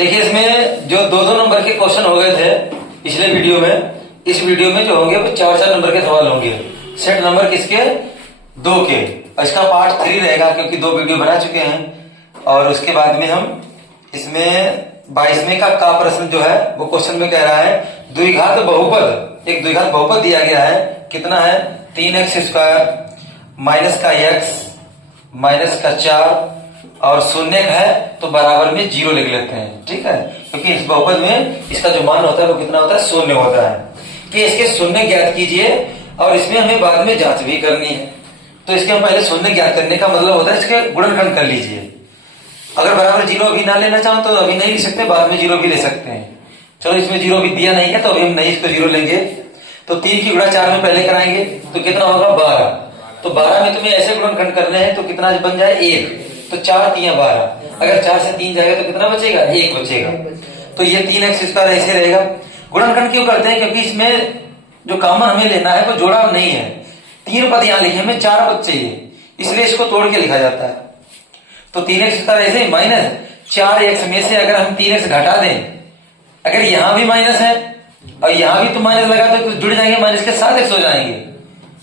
देखिए इसमें जो दो दो नंबर के क्वेश्चन हो गए थे पिछले वीडियो में, इस वीडियो में जो होंगे वो चार चार नंबर के सवाल होंगे। सेट नंबर किसके? दो के। इसका पार्ट 3 रहेगा क्योंकि दो वीडियो बना चुके हैं। और उसके बाद में हम इसमें 22वें का प्रश्न जो है वो क्वेश्चन में कह रहा है द्विघात बहुपद, एक द्विघात बहुपद दिया गया है। कितना है? 3x² माइनस का x माइनस का 4 और शून्य है तो बराबर में 0 लिख लेते हैं। ठीक है, क्योंकि इस बहुपद में इसका जो मान होता है वो कितना होता है? शून्य होता है। कि इसके शून्य ज्ञात कीजिए और इसमें हमें बाद में जांच भी करनी है। तो इसके हम पहले शून्य ज्ञात करने का मतलब होता है इसके गुणनखंड कर लीजिए। अगर बराबर 0 अभी ना लेना चाहो तो अभी नहीं ले सकते, बाद में 0 भी ले सकते हैं। चलो इसमें 0 भी दिया नहीं है तो अभी हम नहीं इसको 0 लेंगे। तो 3 की गुणा 4 में पहले कराएंगे तो कितना होगा? 12। तो 12 में तुम्हें ऐसे गुणनखंड करने हैं तो कितना बन जाए? 1। तो 4 3 12। अगर 4 से 3 जाएगा तो कितना बचेगा? 1 बचेगा। तो ये 3x² ऐसे रहेगा। गुणनखंड क्यों करते हैं? क्योंकि इसमें जो कॉमन हमें लेना है वो जोड़ा नहीं है। 3 पद यहाँ लिखे, हमें 4 पद चाहिए, इसलिए इसको तोड़ के लिखा जाता है। तो 3x² ऐसे माइनस 4x में से अगर हम 3x घटा दें, अगर यहां भी माइनस है और यहां भी तो माइनस लगा तो जुड़ जाएंगे, माइनस के 7x हो जाएंगे।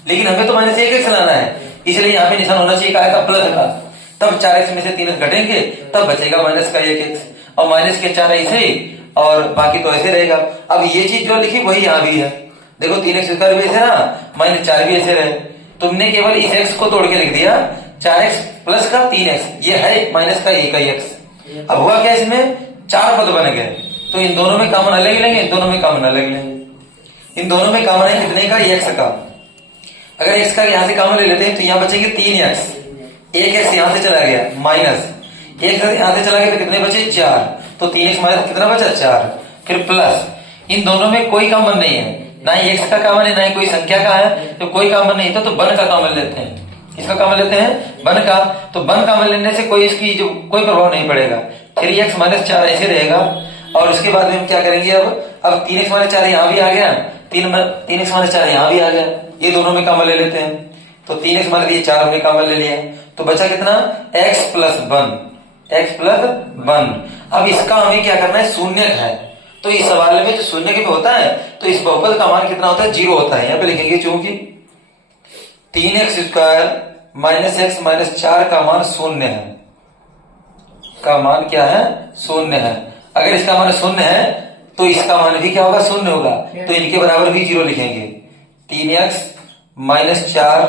लेकिन हमें तो माइनस 1x लाना है, इसलिए यहाँ पे निशान होना चाहिए क्या का? प्लस का। तब 4x में से 3x घटेंगे तब बचेगा माइनस का 1x और माइनस के 4 ऐसे और बाकी तो ऐसे रहेगा। अब ये चीज जो लिखी वही यहाँ भी है। देखो 3x² भी ऐसे ना, माइनस 4 भी ऐसे रहे। तुमने केवल इस x को तोड़ के लिख दिया 4x प्लस का 3x, ये है माइनस का 1x। अब हुआ क्या? इसमें 4 पद बन गए तो इन दोनों में कॉमन अलग लेंगे, इन दोनों में कॉमन अलग लेंगे। इन दोनों में कॉमन है कितने का? x का। अगर x का यहां से कॉमन ले लेते हैं तो यहाँ बचेंगे 3x, 1x यहां से चला गया माइनस 1 यहां से चला गया तो कितने बचे? 4। तो 3x माइनस कितना बचा? 4। फिर प्लस, इन दोनों में कोई कॉमन नहीं है, ना ही x का कॉमन है ना ही कोई संख्या का है, तो कोई कॉमन नहीं तो बन का कॉमन लेते हैं। इसका कॉमन लेते हैं बन का। तो बन कॉमन लेने से कोई इसकी जो कोई प्रभाव नहीं पड़ेगा। 3x माइनस 4 ऐसे रहेगा। और उसके बाद में हम क्या करेंगे? अब 3x माइनस 4 यहाँ भी आ गया, 3x माइनस 4 यहाँ भी आ गया, ये दोनों में कॉमन ले लेते हैं। तो 3x माइनस ये 4 हमने कॉमन ले लिया, तो बचा कितना? x plus 1। अब इसका हमें क्या करना है? शून्य है। तो इस सवाल में जो शून्य के होता है तो इस बहुपद का मान कितना होता है? 0 होता है। यहाँ पे लिखेंगे क्योंकि 3x² माइनस x माइनस 4 का मान शून्य है। का मान क्या है? शून्य है। अगर इसका मान शून्य है तो इसका मान भी क्या होगा? शून्य होगा। तो इनके बराबर भी 0 लिखेंगे। 3x माइनस 4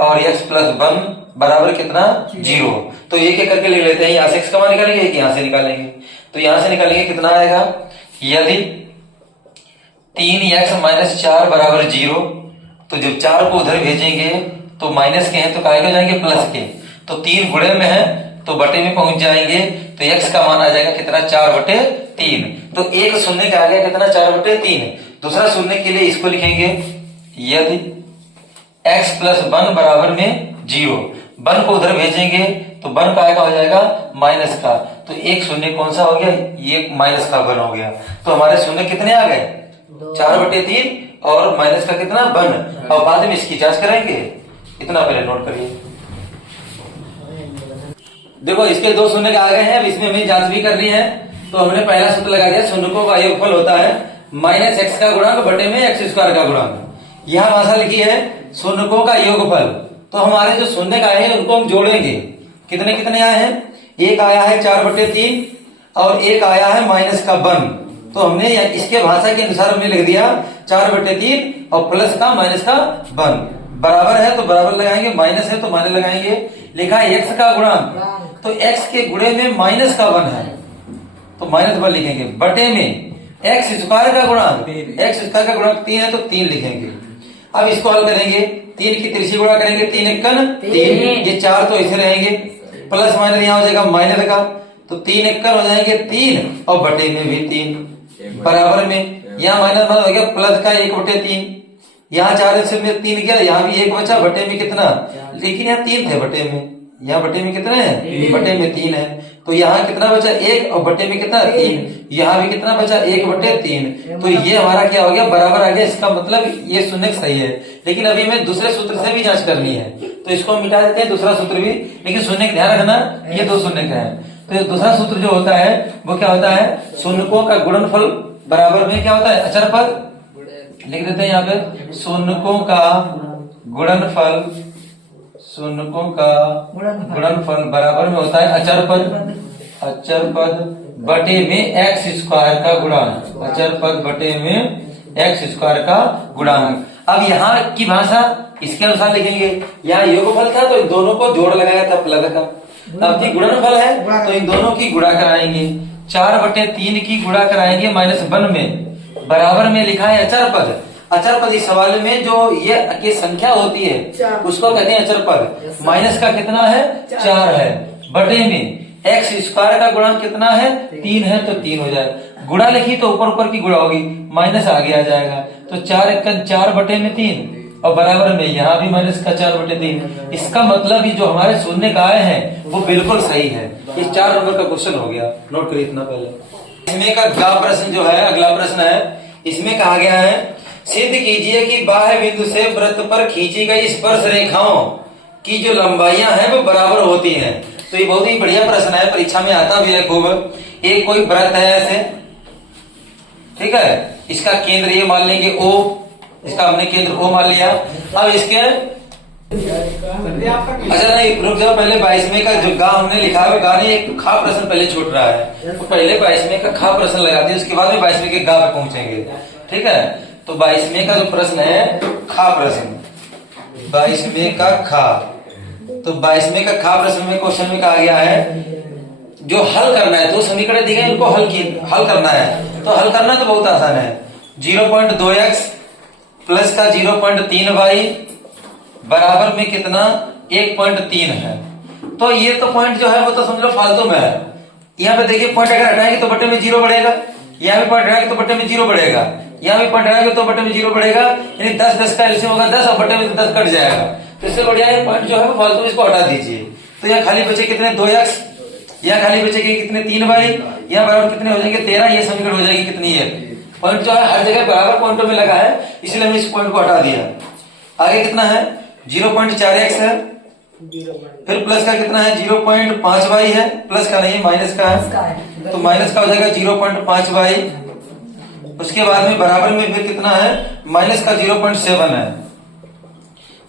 और x प्लस 1 बराबर कितना? 0। तो एक एक करके लिख लेते हैं। यहाँ से x का मान निकालेंगे, एक यहाँ से निकालेंगे। तो यहाँ से निकालेंगे कितना आएगा? यदि 3x माइनस 4 बराबर 0, तो जब 4 को उधर भेजेंगे तो माइनस के हैं तो काय हो जाएंगे? प्लस के। तो 3 गुणे में है तो बटे में पहुंच जाएंगे। तो x का मान आ जाएगा कितना? 4/3। तो एक शून्य का आ गया कितना? 4/3। दूसरा शून्य के लिए इसको लिखेंगे यदि x प्लस 1 बराबर में 0, 1 को उधर भेजेंगे तो 1 का आएगा हो जाएगा माइनस का। तो एक शून्य कौन सा हो गया? ये माइनस का 1 हो गया। तो हमारे शून्य कितने आ गए? 4/3 और माइनस का कितना? 1। और बाद में इसकी जांच करेंगे। इतना पहले नोट करिए। देखो इसके 2 शून्य आ गए हैं, अब इसमें हमें जांच भी करनी है। तो हमने पहला सूत्र लगा दिया, शून्यकों का योगफल होता है माइनस x का गुणांक बटे में x² का गुणांक। यहाँ भाषा लिखी है शून्यकों का योगफल। तो हमारे जो शून्य का है उनको हम जोड़ेंगे। कितने कितने आए हैं? एक आया है 4/3 और एक आया है माइनस का 1। तो हमने इसके भाषा के अनुसार हमने लिख दिया 4/3 और प्लस का माइनस का 1। बराबर है तो बराबर लगाएंगे, माइनस है तो माइनस लगाएंगे। लिखा है x का गुणांक, तो x के गुणे में माइनस का 1 है तो माइनस 1 लिखेंगे। बटे में x² का गुणांक, x² का गुणांक 3 है तो 3 लिखेंगे। अब इसको हल करेंगे, 3 की तिरछी गुणा करेंगे, 3 एकन 3, ये 4 तो ऐसे रहेंगे। प्लस माइनस यहाँ हो जाएगा माइनस का, तो 3 एकन हो जाएंगे 3 और बटे में भी 3। बराबर में यहाँ माइनस हो गया प्लस का 1/3। यहाँ 4 से 3 गया, यहाँ भी 1 बचा, बटे में कितना? लेकिन यहाँ 3 थे बटे में, यहाँ बटे में कितने हैं? बटे में 3 है। तो यहाँ कितना बचा? 1 और बटे में कितना? 3। यहाँ भी कितना बचा? 1/3। तो ये हमारा क्या हो गया? बराबर आ गया। इसका मतलब ये शून्य सही है। लेकिन अभी हमें दूसरे सूत्र से भी जांच करनी है, तो इसको मिटा देते हैं दूसरा सूत्र भी। लेकिन शून्य ध्यान रखना, ये 2 शून्य का है। तो ये दूसरा सूत्र जो होता है वो क्या होता है, शून्यकों का गुणनफल बराबर में क्या होता है, अचर पद। लिख देते हैं यहाँ पे, शून्यकों का गुणनफल, शून्यकों का गुणनफल बराबर में होता है अचर पद, अचर पद बटे में एक्स स्क्वायर का गुणांक, अचर पद बटे में एक्स स्क्वायर का गुणांक। अब यहाँ की भाषा इसके अनुसार लिखेंगे, यहाँ योगफल था तो इन दोनों को जोड़ लगाया था प्लग का, अब की गुणनफल है तो इन दोनों की गुणा कराएंगे, 4/3 की गुणा कराएंगे -1 में, बराबर में लिखा है अचर पद। अचर पद इस सवाल में जो ये संख्या होती है उसको कहते हैं अचर पद। माइनस का कितना है, 4 है, बटे में एक्स स्क्वायर का गुणांक कितना है, 3 है, तो 3 हो जाए। गुणा लिखी तो ऊपर ऊपर की गुणा होगी, माइनस आगे आ जाएगा, तो 4/3 और बराबर में यहाँ भी माइनस का 4/3। इसका मतलब ये जो हमारे शून्य का आए हैं वो बिल्कुल सही है। ये 4 नंबर का क्वेश्चन हो गया, नोट करिए इतना पहले। इसमें का अगला प्रश्न जो है, अगला प्रश्न है, इसमें कहा गया है सिद्ध कीजिए कि बाह्य बिंदु से वृत्त पर खींची गई स्पर्श रेखाओं की जो लंबाइयां हैं वो बराबर होती हैं। तो ये बहुत ही बढ़िया प्रश्न है, परीक्षा में आता भी है खूब। एक कोई वृत्त है ऐसे, ठीक है, इसका केंद्र ये मान लेंगे O, इसका हमने केंद्र O मान लिया। अब इसके अच्छा नहीं, रुक जाओ, पहले 22वें का जो गा हमने लिखा है, गा नहीं, एक खा प्रश्न पहले छूट रहा है, तो पहले 22वें का खा प्रश्न लगाते हैं, उसके बाद में 22वें के गा पे पहुंचेंगे, ठीक है। तो 22वें का जो प्रश्न है खा प्रश्न, 22वें का खा, तो 22वें का खा प्रश्न में क्वेश्चन में कहा गया है जो हल करना है, 2 समीकरण दिए गए, इनको हल करना है। तो हल करना तो बहुत आसान है, 0.2x प्लस का 0.3y बराबर में कितना, 1.3 है। तो ये तो पॉइंट जो है वो तो समझ लो फालतू में है। यहाँ पे देखिए पॉइंट अगर हटाएंगे तो बटे में 0 बढ़ेगा, यहाँ भी पॉइंट हटाएंगे तो बटे में 0 बढ़ेगा, यहाँ भी पॉइंट हटाएंगे तो बटे में 0 बढ़ेगा, यानी 10 का एलसीएम होगा 10 और बटे में 10 कट जाएगा। तो इससे बढ़िया ये पॉइंट जो है वो फालतू, इसको हटा दीजिए। तो यहाँ खाली बचे कितने, 2x, यहाँ खाली बचेगी कितने, 3y, यहाँ बराबर कितने हो जाएंगे, 13। ये समीकरण हो जाएगी कितनी है, पॉइंट जो है हर जगह बराबर पॉइंटों में लगा है, इसलिए हमने इस पॉइंट को हटा दिया। आगे कितना है, 0.4x है, फिर प्लस का कितना है, 0.5y है, प्लस का नहीं माइनस का है, तो माइनस का हो जाएगा 0.5y। उसके बाद में बराबर में फिर कितना है, माइनस का 0.7 है।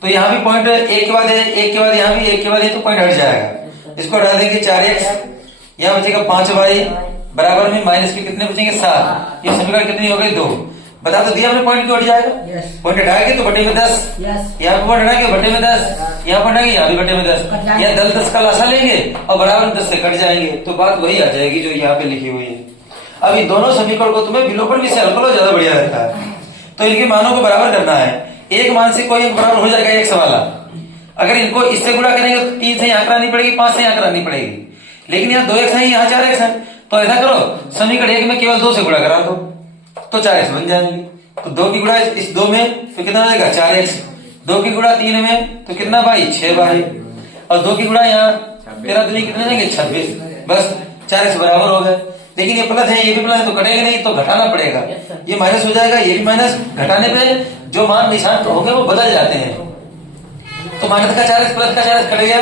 तो यहाँ भी पॉइंट एक के बाद है, एक के बाद यहाँ भी एक के बाद है, तो पॉइंट हट जाएगा। इसको हटा देंगे 4x, यहाँ बचेगा 5y, बराबर में माइनस के कितने बचेंगे, 7। ये समीकरण कितनी हो गई, 2। बता तो दिया हमने, पॉइंट क्यों हट जाएगा, पॉइंट हटाएंगे तो बटे में 10, यहाँ पॉइंट हटाएंगे बटे में 10, यहाँ पॉइंट हटाएंगे यहाँ भी बटे में 10, यहाँ 10 का लासा लेंगे और बराबर 10 से कट जाएंगे, तो बात वही आ जाएगी जो यहाँ पे लिखी हुई है। अब इन दोनों समीकरण को तुम्हें विलोपन भी से हल करो, ज्यादा बढ़िया रहता है। तो इनके मानों को बराबर करना है, एक मान से कोई एक बराबर हो जाएगा, एक सवाल। अगर इनको इससे गुणा करेंगे तो 3 से यहाँ करानी पड़ेगी, 5 से यहाँ करानी पड़ेगी, लेकिन यहाँ 2x है, यहाँ 4x है, तो ऐसा करो समीकरण 1 में केवल 2 से गुणा करा दो तो 4x बन जाएंगे। तो 2 की गुणा इस 2 में तो कितना आ जाएगा, 4x, 2 की गुणा 3 में तो कितना भाई, 6y, और 2 की गुणा यहाँ 13 दूनी कितने जाएंगे, 26, बस 4x बराबर हो गए। लेकिन ये प्लस है, ये भी प्लस है, तो कटेगा नहीं, तो घटाना पड़ेगा, ये माइनस हो जाएगा, ये भी माइनस, घटाने पे जो मान निशान होंगे वो बदल जाते हैं। तो माइनस का 4x प्लस का 4x कट गया,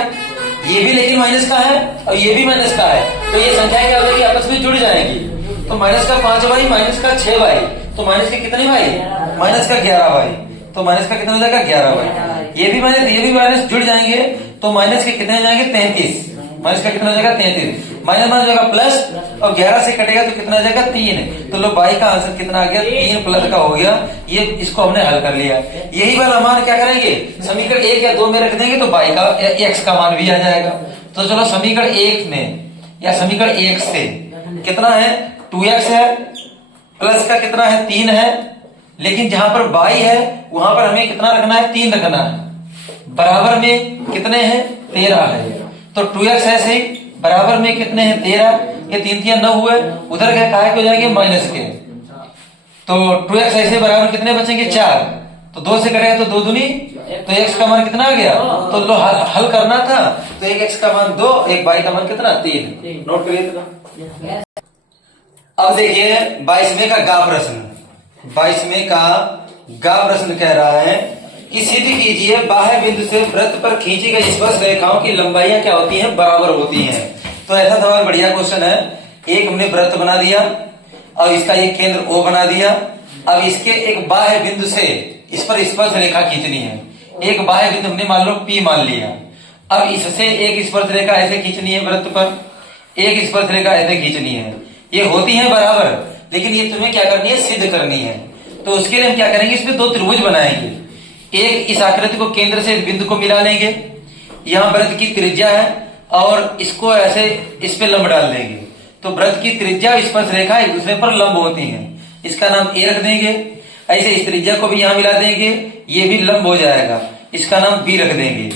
ये भी लेकिन माइनस का है और ये भी माइनस का है, तो ये संख्याएं क्या हो जाएगी, आपस में जुड़ जाएंगी। तो माइनस का 5y, माइनस का 6y, तो माइनस के कितने भाई, माइनस का 11y, तो माइनस का कितना हो जाएगा, 11y। ये भी माइनस जुड़ जाएंगे, तो माइनस के कितने हो जाएंगे, 33, माइनस का कितना हो जाएगा, 33, माइनस हो जाएगा प्लस, और 11 से कटेगा तो कितना हो जाएगा, 3। तो लो y का आंसर कितना आ गया, 3 प्लस का हो गया। ये इसको हमने हल कर लिया। यही वाला मान क्या करेंगे, समीकरण 1 या 2 में रख देंगे तो y का x का मान भी आ जाएगा। तो चलो समीकरण 1 में या समीकरण 1 से कितना है, 2x है, प्लस का कितना है, 3 है, लेकिन जहां पर y है वहां पर हमें कितना रखना है, 3 रखना है, बराबर में कितने हैं, 13 है। तो 2x ऐसे ही बराबर में कितने हैं, 13, ये 3 3 9 हुए, उधर गए कहा हो जाएंगे माइनस के, तो 2x ऐसे बराबर कितने बचेंगे, 4, तो 2 से कटेगा तो 2 दूनी, तो x का मान कितना आ गया, तो लो हल करना था, तो एक x का मान 2, एक y का मान कितना, 3, नोट करिए। अब देखिए 22वें का गा प्रश्न, 22वें का गा प्रश्न कह रहा है कि सिद्ध कीजिए बाह्य बिंदु से वृत्त पर खींची गई स्पर्श रेखाओं की लंबाइयां क्या होती हैं, बराबर होती हैं। तो ऐसा सवाल बढ़िया क्वेश्चन है। एक हमने वृत्त बना दिया और इसका एक केंद्र O बना दिया। अब इसके एक बाह्य बिंदु से इस पर स्पर्श रेखा खींचनी है। एक बाह्य बिंदु हमने मान लो P मान लिया। अब इससे एक स्पर्श रेखा ऐसे खींचनी है, वृत्त पर एक स्पर्श रेखा ऐसे खींचनी है। ये होती है बराबर, लेकिन ये तुम्हें क्या करनी है, सिद्ध करनी है। तो उसके लिए हम क्या करेंगे, इसमें दो त्रिभुज बनाएंगे। एक इस आकृति को केंद्र से इस बिंदु को मिला लेंगे, यहाँ वृत्त की त्रिज्या है और इसको ऐसे इस पे लंब डाल देंगे। तो वृत्त की त्रिज्या स्पर्श रेखा एक दूसरे पर लंब होती है, इसका नाम A रख देंगे। ऐसे इस त्रिज्या को भी यहाँ मिला देंगे, ये भी लंब हो जाएगा, इसका नाम B रख देंगे,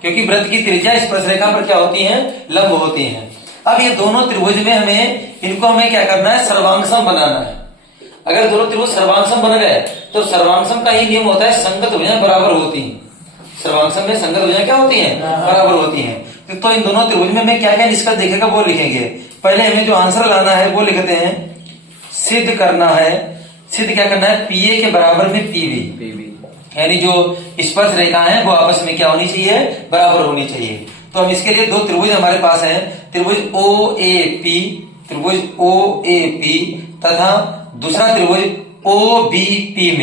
क्योंकि वृत्त की त्रिज्या स्पर्श रेखा पर क्या होती है, लंब होती है। अब ये दोनों त्रिभुज में हमें क्या करना है, सर्वांगसम बनाना है। अगर दोनों त्रिभुज सर्वांगसम बन गए तो सर्वांगसम का ही नियम होता है, संगत भुजाएं बराबर होती हैं। सर्वांगसम में संगत भुजाएं क्या होती हैं, बराबर होती हैं। तो इन दोनों त्रिभुज में हमें क्या क्या निष्कर्ष देखेगा वो लिखेंगे। पहले हमें जो आंसर लाना है वो लिखते हैं, सिद्ध करना है। सिद्ध क्या करना है, PA के बराबर में PB, यानी जो स्पर्श रेखा है वो आपस में क्या होनी चाहिए, बराबर होनी चाहिए। तो हम इसके लिए दो त्रिभुज हमारे पास है, त्रिभुज OAP तथा दूसरा त्रिभुज OBP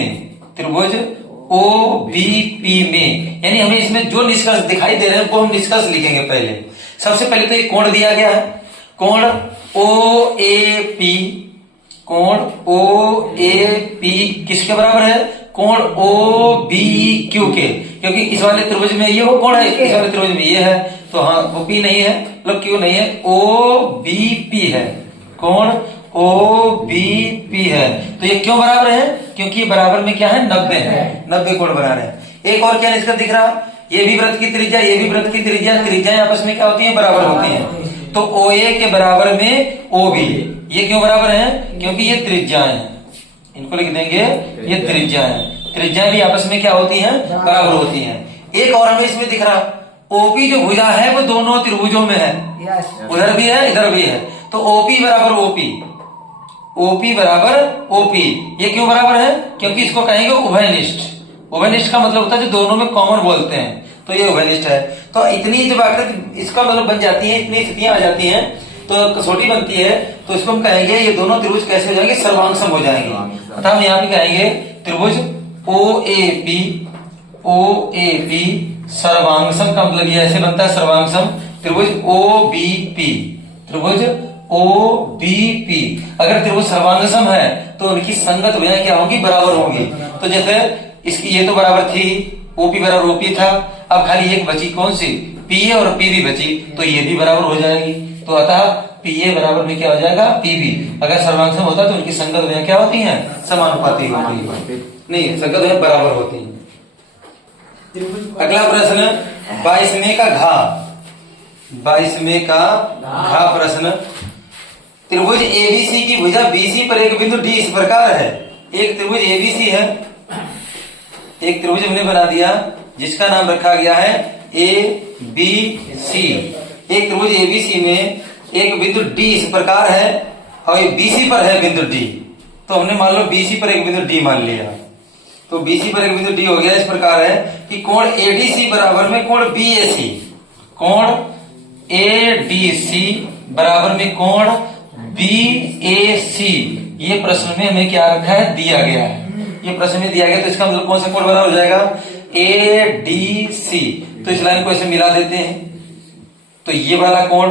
में, यानी हमें इसमें जो निष्कर्ष दिखाई दे रहे हैं वो हम निष्कर्ष लिखेंगे। पहले सबसे पहले तो एक कोण दिया गया है, कोण OAP किसके बराबर है, कोण OBQ के, क्योंकि इस वाले त्रिभुज में ये वो कोण है, इस वाले त्रिभुज में ये है, तो हाँ वो P नहीं है, मतलब Q नहीं है, OBP है, कोण OBP है। तो ये क्यों बराबर है, क्योंकि ये बराबर में क्या है, 90 है, 90 कोण बना रहे हैं। एक और क्या निष्कर्ष दिख रहा, ये भी वृत्त की त्रिज्या, ये भी वृत्त की त्रिज्या, त्रिज्याएं आपस में क्या होती है, बराबर होती हैं। तो OA के बराबर में OB, ये क्यों बराबर है, क्योंकि ये त्रिज्याएं हैं, इनको लिख देंगे, ये त्रिज्याएं भी आपस में क्या होती हैं, बराबर होती हैं। एक और हमें इसमें दिख रहा, OP जो भुजा है वो दोनों त्रिभुजों में है, उधर भी है इधर भी है। तो OP बराबर OP, ये क्यों बराबर है, क्योंकि इसको कहेंगे उभयनिष्ठ। उभयनिष्ठ का मतलब होता है जो दोनों में कॉमन बोलते हैं, तो ये उभयनिष्ठ है। तो इतनी जब आकृति इसका मतलब बन जाती है, इतनी स्थितियां आ जाती हैं तो कसौटी बनती है, तो इसको हम कहेंगे ये दोनों त्रिभुज कैसे हो जाएंगे, सर्वांगसम हो जाएंगे। अतः हम यहाँ पे कहेंगे त्रिभुज OAP सर्वांगसम का मतलब ये ऐसे बनता है, सर्वांगसम। त्रिभुज OBP, अगर त्रिभुज सर्वांगसम है तो उनकी संगत भुजाएं क्या होंगी, बराबर होंगी। तो जैसे इसकी ये तो बराबर थी, OP बराबर OP था, अब खाली एक बची, कौन सी, PA और PB बची, तो ये भी बराबर हो जाएगी। तो अतः PA बराबर में क्या हो जाएगा, PB। अगर सर्वांगसम होता तो उनकी संगत भुजाएं क्या होती हैं, समानुपाती होती है, नहीं संगत भुजाएं बराबर होती हैं। अगला प्रश्न 22वें का घा प्रश्न। त्रिभुज ABC की भुजा BC पर एक बिंदु D इस प्रकार है। एक त्रिभुज ABC है, एक त्रिभुज हमने बना दिया जिसका नाम रखा गया है ABC। एक त्रिभुज ABC में एक बिंदु D इस प्रकार है और ये BC पर है बिंदु D, तो हमने मान लो BC पर एक बिंदु D मान लिया। तो BC पर एक बिंदु D हो गया, इस प्रकार है कि कोण ADC बराबर में कोण BAC, कोण ADC बराबर में कोण BAC। ये प्रश्न में हमें क्या रखा है, दिया गया है, ये प्रश्न में दिया गया, तो इसका मतलब कौन सा कोण बराबर हो जाएगा, ADC। तो इस लाइन को ऐसे मिला देते हैं, तो ये वाला कोण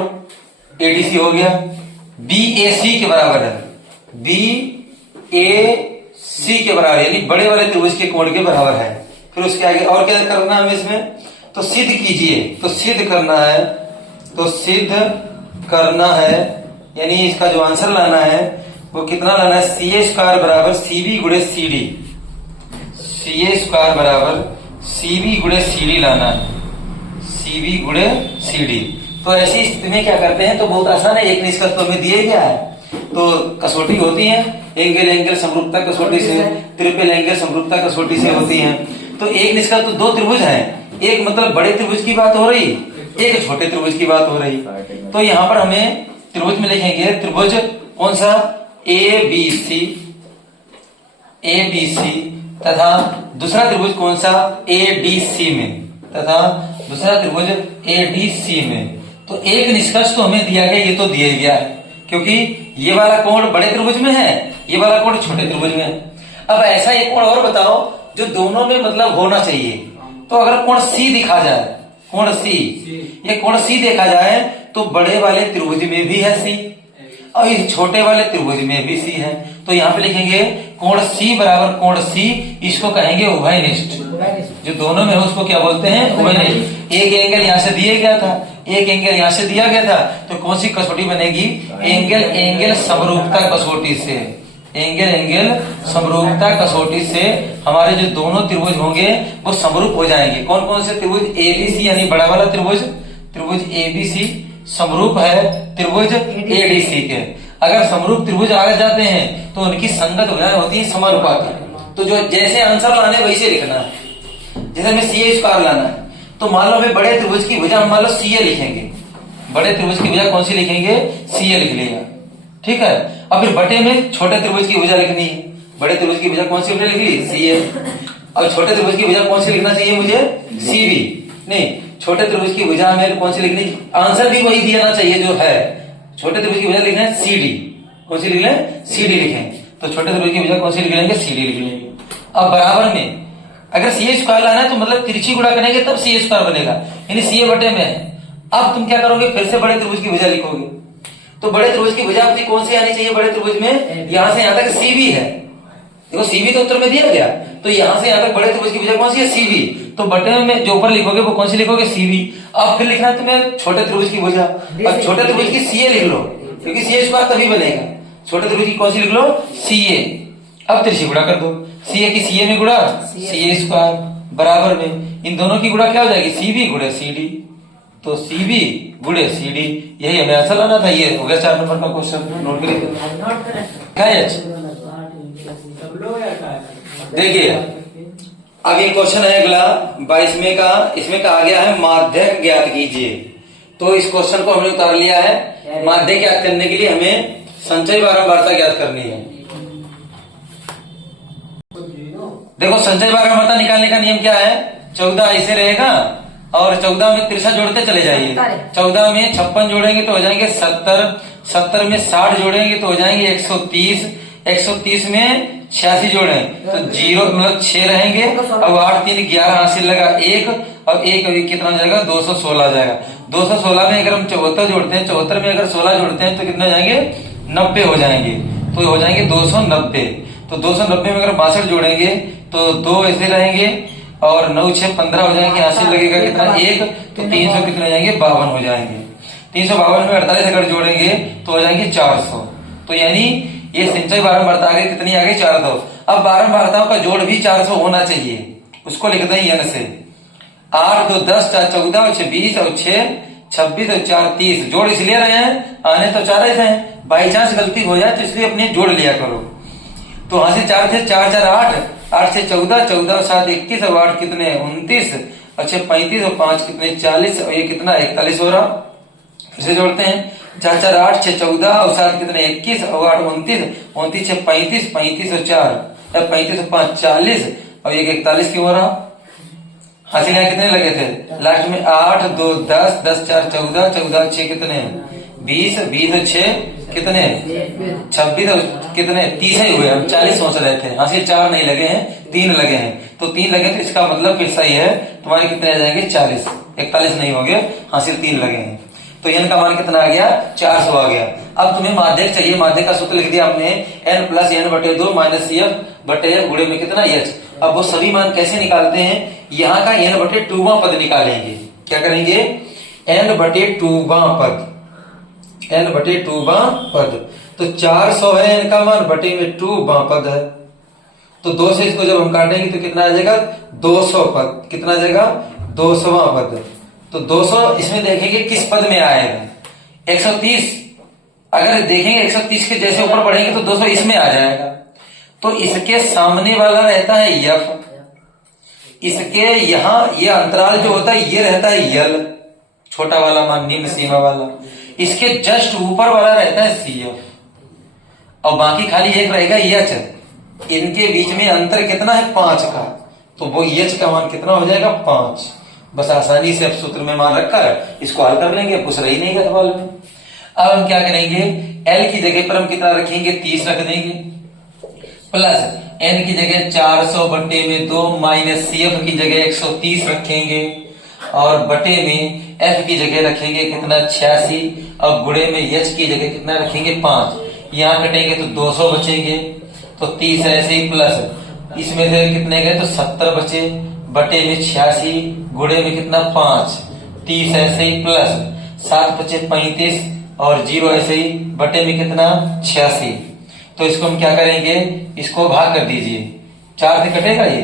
ADC हो गया, BAC के बराबर है, BAC के बराबर, यानी बड़े वाले त्रिभुज के कोण के बराबर है। फिर उसके आगे और क्या करना है हमें इसमें, तो सिद्ध कीजिए। तो सिद्ध करना है, यानी इसका जो आंसर लाना है वो कितना लाना है, CA स्क्वायर बराबर CB गुणे CD, CA स्क्वायर बराबर CB गुणे CD लाना है, CB गुणे CD। तो ऐसी स्थिति में क्या करते हैं, तो बहुत आसान है, एक निष्कर्ष तो हमें दिया गया है, तो कसौटी होती है, एंगल समरूपता कसौटी से, ट्रिपल एंगल समरूपता कसौटी से होती है। तो एक निष्कर्ष, तो दो त्रिभुज हैं, एक मतलब बड़े त्रिभुज की बात हो रही, एक छोटे त्रिभुज की बात हो रही। तो यहाँ पर हमें त्रिभुज में लिखेंगे त्रिभुज कौन सा, ABC तथा दूसरा त्रिभुज कौन सा, ADC में, तथा दूसरा त्रिभुज ADC में। तो एक निष्कर्ष तो हमें दिया गया, ये तो दिया गया है, क्योंकि ये वाला कोण बड़े त्रिभुज में है, ये वाला कोण छोटे त्रिभुज में है। अब ऐसा एक कोण और बताओ जो दोनों में मतलब होना चाहिए। तो अगर कोण सी दिखा जाए, कोण सी, ये कोण सी देखा जाए तो बड़े वाले त्रिभुज में भी है सी और इस छोटे वाले त्रिभुज में भी सी है। तो यहाँ पे लिखेंगे कोण सी बराबर कोण सी, इसको कहेंगे उभयनिष्ठ। जो दोनों में है उसको क्या बोलते हैं? उभयनिष्ठ। एक एंगल यहाँ से दिया गया था, एक एंगल यहाँ से दिया गया था, तो कौन सी कसौटी बनेगी? एंगल एंगल समरूपता कसौटी से, एंगल एंगल समरूपता कसौटी से हमारे जो दोनों त्रिभुज होंगे वो समरूप हो जाएंगे। कौन कौन से त्रिभुज? एबीसी यानी बड़ा वाला त्रिभुज, त्रिभुज एबीसी समरूप है त्रिभुज एडीसी के। अगर समरूप त्रिभुज आ जाते हैं तो उनकी संगत भुजाएं होती है समानुपाती। तो जो जैसे आंसर लाने वैसे लिखना है। जैसे हमें सीए स्क्वायर लाना है तो मान लो हमें बड़े त्रिभुज की भुजा मान लो सीए लिखेंगे, बड़े त्रिभुज की भुजा कौन सी लिखेंगे? सीए लिख लिया, ठीक है। अब फिर बटे में छोटे त्रिभुज की भुजा लिखनी है, बड़े त्रिभुज की भुजा कौन सी लिख ली? सीए। अब छोटे त्रिभुज की भुजा कौन सी लिखना चाहिए मुझे? सीबी। नहीं, छोटे त्रिभुज की भुजा में कौन सी लिखनी? आंसर भी वही देना चाहिए जो है। छोटे त्रिभुज की भुजा लिखना है सीडी, कौन सी लिख लें? सीडी लिखें। तो छोटे त्रिभुज की भुजा कौन सी लिख लेंगे? सीडी लिख लेंगे। अब बराबर में अगर सीए स्क्वायर लाना है तो मतलब तिरछी गुणा करेंगे तब सीए स्क्वायर बनेगा, यानी सीए बटे में है। अब तुम क्या करोगे? फिर से बड़े त्रिभुज की भुजा लिखोगे। तो बड़े त्रिभुज की भुजा अपनी कौन सी आनी चाहिए? बड़े त्रिभुज में यहां से यहां तक सीबी है, देखो सीबी तो उत्तर में दिया गया, तो यहां से यहां तक बड़े त्रिभुज की भुजा कौन सी है? सीबी। तो बटे में जो ऊपर लिखोगे वो कौन सी लिखोगे? सीबी। अब फिर लिखना है तुम्हें छोटे त्रिभुज की भुजा, अब छोटे त्रिभुज की सीए लिख लो, क्योंकि सीए स्क्वायर तभी बनेगा। छोटे त्रिभुज की कौन सी लिख लो? सीए। अब तिरछी गुणा कर दो, सीए की सीए में गुणा सीए स्क्वायर बराबर में इन दोनों की गुणा क्या हो जाएगी? सीबी गुणे सीडी। तो सीबी गुणे सीडी, यही हमें आंसर लाना था। ये हो गया 4 नंबर का क्वेश्चन, नोट करिए। देखिए अब ये क्वेश्चन है अगला 22वें का, इसमें कहा गया है माध्यक ज्ञात कीजिए। तो इस क्वेश्चन को हमने उतार लिया है। माध्यक ज्ञात करने के लिए हमें संचय बारंबारता ज्ञात करनी है। देखो संचय बारंबारता निकालने का नियम क्या है? 14 ऐसे रहेगा और 14 में 63 जोड़ते चले जाइए। 14 में 56 जोड़ेंगे तो हो जाएंगे 70, 70 में 60 जोड़ेंगे तो हो जाएंगे 130, 130 में 86 जोड़े तो 0 मतलब 6 रहेंगे। अब 8 3 11 हासिल लगा 1, अब 1 अभी कितना जाएगा? 216 आ जाएगा। 216 में अगर हम 74 जोड़ते हैं, 74 में अगर 16 जोड़ते हैं तो कितने हो जाएंगे? 90 हो जाएंगे। तो हो जाएंगे 290। तो 290 में अगर 62 जोड़ेंगे तो 2 ऐसे रहेंगे और 9 6 15 हो जाएंगे, हासिल लगेगा कितना? 1। तो 300 कितने हो जाएंगे? 52 हो जाएंगे। 352 में 48 अगर जोड़ेंगे तो हो जाएंगे 400। तो यानी ये संचय बारंबारता आ गई, कितनी आ गई? 400। अब बारंबारताओं का जोड़ भी 400 होना चाहिए, उसको लिखते हैं n से। 8 2 10 4 14 और 6 20 और 6 26 और 4 30। जोड़ इसलिए रहे हैं, आने तो 4 ऐसे हैं, बाई चांस गलती हो जाए तो इसलिए अपने जोड़ लिया करो। तो वहां से 4 थे 4 4 8, 8 से 14, 14 और 7 21 और 8 कितने? 29 और 6 35 और 5 कितने? 40 और ये कितना? 41 हो रहा। फिर से जोड़ते हैं 4 4 8 6 14 और 7 कितने? 21 और 8 29, 29 6 35, 35 और 4 35 और 5 40 और ये 41 क्यों हो रहा? हासिल यहाँ कितने लगे थे? लास्ट में 8 2 10, 10 4 14, 14 6 कितने? 20, 20 और 6 कितने? 26 और कितने? 30 ही हुए। हम 40 सोच रहे थे, हासिल 4 नहीं लगे हैं, 3 लगे हैं। तो 3 लगे तो इसका मतलब फिर सही है, तुम्हारे कितने आ जाएंगे? 40। 41 नहीं हो गए, हासिल 3 लगे हैं। तो n का मान कितना आ गया? 400 आ गया। अब तुम्हें माध्यक चाहिए, माध्यक का सूत्र लिख दिया हमने, n प्लस n बटे 2 माइनस cf बटे f गुणे में कितना? h। अब वो सभी मान कैसे निकालते हैं? यहाँ का n बटे 2वां पद निकालेंगे। क्या करेंगे? n बटे 2वां पद, n बटे 2वां पद। तो 400 है n का मान, बटे में 2वां पद है। तो 2 से इसको जब हम काटेंगे तो कितना आ जाएगा? 200 पद। कितना आ जाएगा? 200वां पद। तो 200 इसमें देखेंगे किस पद में आएगा? 130 अगर देखेंगे 130 के जैसे ऊपर बढ़ेंगे तो 200 इसमें आ जाएगा। तो इसके सामने वाला रहता है यफ, इसके यहाँ ये अंतराल जो होता है ये रहता है यल, छोटा वाला मान निम्न सीमा वाला। इसके जस्ट ऊपर वाला रहता है सीएफ और बाकी खाली एक रहेगा यच। इनके बीच में अंतर कितना है? 5 का। तो वो यच का मान कितना हो जाएगा? 5। बस आसानी से अब सूत्र में मान रखा है, इसको हल कर लेंगे, पूछ रही नहीं है सवाल में। अब हम क्या करेंगे, एल की जगह पर हम कितना रखेंगे, 30 रख देंगे, प्लस एन की जगह 400 बटे में 2 माइनस सी एफ की जगह 130 रखेंगे, और बटे में एफ की जगह रखेंगे कितना 86, और गुणे में एच की जगह कितना रखेंगे 5। यहाँ कटेंगे तो 200 बचेंगे, तो 30 ऐसे ही, प्लस इसमें से कितने गए तो 70 बचे, बटे में 86, गुणे में कितना 5, 30 ऐसे ही, प्लस 7 बचे 35, और 0 ऐसे ही, बटे में कितना 86। तो इसको हम क्या करेंगे, इसको भाग कर दीजिए, 4 से कटेगा ये,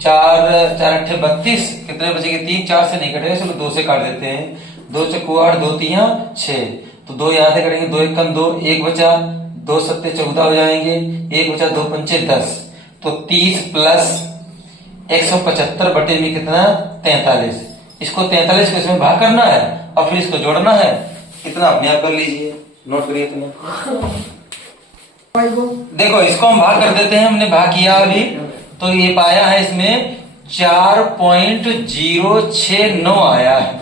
4 4 8 32, कितने बचेंगे 3, 4 से नहीं कटेगा, चलो 2 से काट देते हैं, 2 चक्कू 8, 2 3 6, तो 2 यहाँ से कटेंगे, 2 1 कम 2, 1 बचा, 2 7 14 हो जाएंगे, 1 बचा, 2 5 10, तो 30 प्लस 175 बटे में कितना 43। इसको 43 को इसमें भाग करना है और फिर इसको जोड़ना है, कितना अपने आप कर लीजिए, नोट करिए इतना। देखो इसको हम भाग कर देते हैं, हमने भाग किया अभी, तो ये पाया है इसमें 4.069 आया है।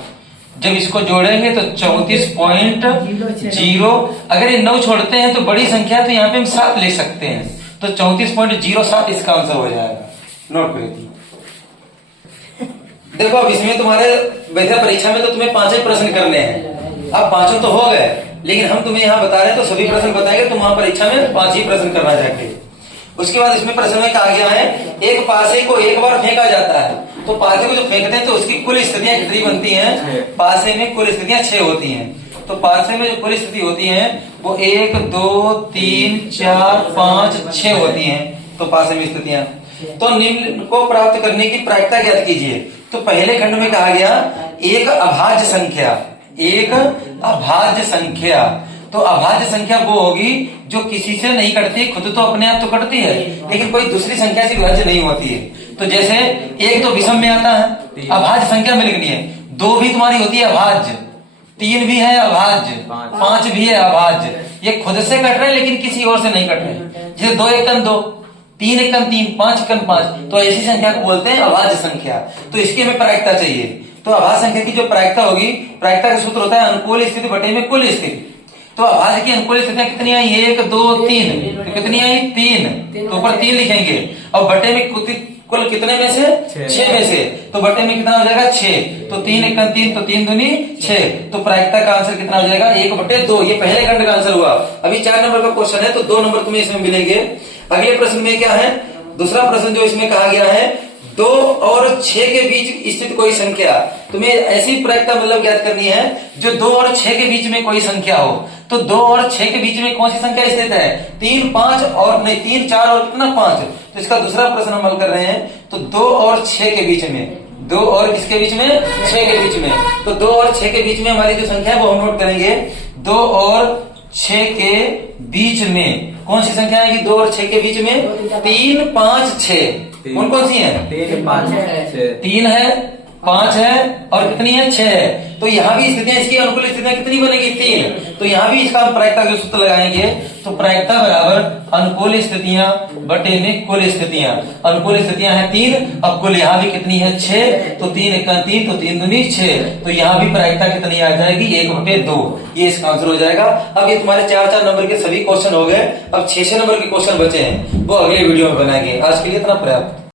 जब इसको जोड़ेंगे तो 34.0, अगर ये 9 छोड़ते हैं तो बड़ी संख्या, तो यहाँ पे हम 7 ले सकते हैं, तो 34.07 इसका आंसर हो जाएगा, नोट करिए। देखो अब इसमें तुम्हारे वैसे परीक्षा में तो तुम्हें 5 ही प्रश्न करने हैं, अब 5 तो हो गए, लेकिन हम तुम्हें यहाँ बता रहे हैं तो सभी प्रश्न बताएंगे, तुम वहां परीक्षा में 5 ही प्रश्न करना चाहते। उसके बाद इसमें प्रश्न में कहा गया है, एक पासे को एक बार फेंका जाता है, तो पासे को जो फेंकते हैं तो उसकी कुल स्थितियां कितनी बनती हैं, पासे में कुल स्थितियां 6 होती हैं। तो पासे में जो कुल स्थिति होती है वो 1 2 3 4 5 6 होती हैं, तो पासे में स्थितियां। तो निम्न को प्राप्त करने की प्रायिकता ज्ञात कीजिए। तो पहले खंड में कहा गया एक अभाज्य संख्या, एक अभाज्य संख्या, तो अभाज्य संख्या वो होगी जो किसी से नहीं कटती, खुद तो अपने आप तो कटती है, लेकिन कोई दूसरी संख्या से विभाज्य नहीं होती है। तो जैसे 1 तो विषम में आता है, अभाज्य संख्या में लिखनी है, 2 भी तुम्हारी होती है अभाज्य, 3 भी है अभाज्य, 5 भी है अभाज्य, ये खुद से कट रहे लेकिन किसी और से नहीं कट रहे। जैसे 2 1 2, 3 1 3, 5 1 5, तो ऐसी संख्या को बोलते हैं अभाज्य संख्या। तो इसकी हमें प्रायिकता चाहिए। तो अभाज्य संख्या की जो प्रायिकता होगी, प्रायिकता का सूत्र होता है अनुकूल स्थिति बटे में कुल स्थिति। तो अभाज्य की अनुकूल स्थितियां कितनी आई, 1 2 3, तो कितनी आई 3, तो ऊपर 3 लिखेंगे, और बटे में कुल कितने में से 6 में से, तो बटे में कितना हो जाएगा 6, तो 3 1 3, तो 3 दूनी 6, तो प्रायिकता का आंसर कितना हो जाएगा 1/2। ये पहले खंड का आंसर हुआ। अभी 4 नंबर का क्वेश्चन है, तो 2 नंबर तुम्हें इसमें मिलेंगे। अगले प्रश्न में क्या है, दूसरा प्रश्न जो इसमें कहा गया है, 2 और 6 के बीच स्थित कोई संख्या, तुम्हें ऐसी प्रायिकता मतलब ज्ञात करनी है जो 2 और 6 के बीच में कोई संख्या हो। तो 2 और 6 के बीच में कौन सी संख्या स्थित है, 3 5 और नहीं 3 4 और कितना 5। तो इसका दूसरा प्रश्न हम हल कर रहे हैं। तो 2 और 6 के बीच में, 2 और किसके बीच में, 6 के बीच में। तो 2 और 6 के बीच में हमारी जो संख्या है वो हम नोट करेंगे। 2 और 6 के बीच में कौन सी संख्या आएगी, 2 और 6 के बीच में 3 5 6, कौन कौन सी है, 3 5 6, 3 है, 5 है, और कितनी है 6 है। तो यहाँ भी स्थितियां, इसकी अनुकूल स्थितियां कितनी बनेगी 3, तो यहाँ भी इसका हम प्रायिकता का सूत्र लगाएंगे। तो प्रायिकता बराबर अनुकूल स्थितियां बटे में कुल स्थितियां। अनुकूल स्थितियां हैं 3, अब कुल यहाँ भी कितनी है 6, तो 3 1 3, तो 3 दूनी 6, तो यहाँ भी प्रायिकता कितनी आ जाएगी 1/2, ये इसका आंसर हो जाएगा। अब ये तुम्हारे 4 नंबर के सभी क्वेश्चन हो गए। अब 6 नंबर के क्वेश्चन बचे हैं, वो अगले वीडियो में बनाएंगे। आज के लिए इतना पर्याप्त।